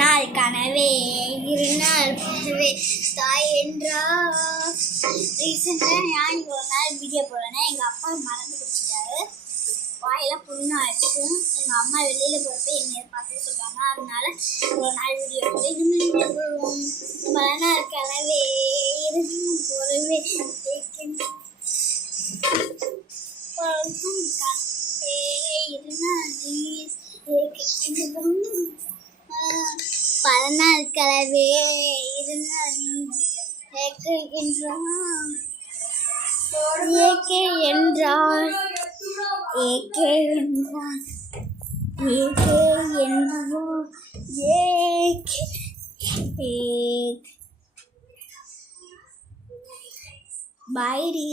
நாள் கனவே இருநாள் பறவே தாய் என்றார். ரீசெண்டாக நான் இங்கே ஒரு நாள் வீடியோ போடுறேன்னா எங்கள் அப்பா மறந்து குடிச்சிட்டாரு, வாயெல்லாம் புண்ணாயிடுச்சு. எங்கள் அம்மா வெளியில் போகிறப்ப என்னை பார்த்து சொல்லுவாங்க, அதனால ஒரு நாள் வீடியோ போடுவோம். பல நாள் கனவே இருந்தால் பொறவே பல நாள் கலவே இருந்தால் ஏகே என்றால் பாய்டி.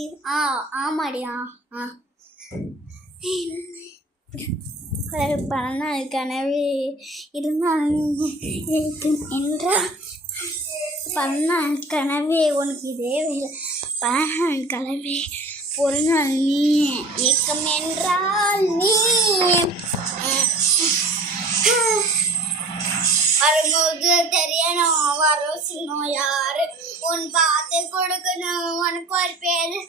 ஆமாடி. பல நாள் கனவே இருந்தால் என்றால் பல நாள் கனவே உனக்கு இதே வேலை. பல நாள் கனவே ஒரு நாள் நீ ஏக்கம் என்றால் நீ வரும்போது தெரியணும் வரும் சின்னம் யாரு உன் பார்த்து கொடுக்கணும். உனக்கு ஒரு பேரு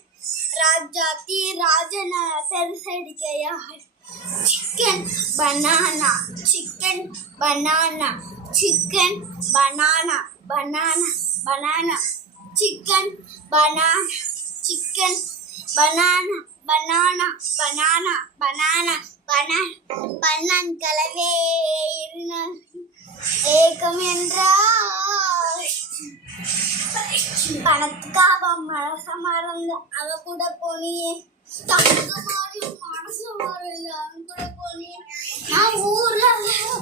ராஜாத்தி ராஜன பெருசடிக்க யாரு. Chicken banana chicken banana chicken banana banana banana chicken banana chicken banana banana banana banana banana பன்னான் கலவே இருந்தால் ஏக்கம் என்றால் பணத்துக்காக மனச மறந்து அவ கூட போனியே. மனசு மறந்து அவன் கூட போனியே. நான் ஊர்ல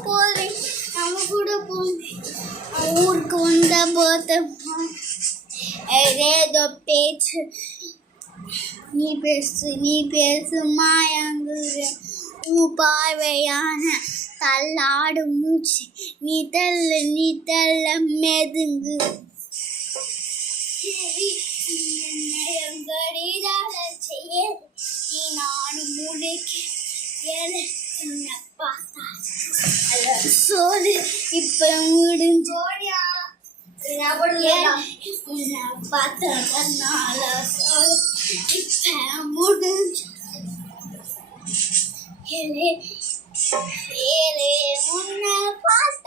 போறேன் அவன் கூட போனேன். ஊருக்கு வந்த போது ஏதேதோ பேச்சு நீ பேசு மாயங்குற பார்வையான தள்ளாடு மூச்சு நீ தள்ள மெதுங்கு செய்ய நீ நானும் முடிக்க பார்த்தா சொல்லு இப்ப முடிஞ்சோடியா பார்த்தனால இப்ப முடிஞ்ச முன்ன பார்த்து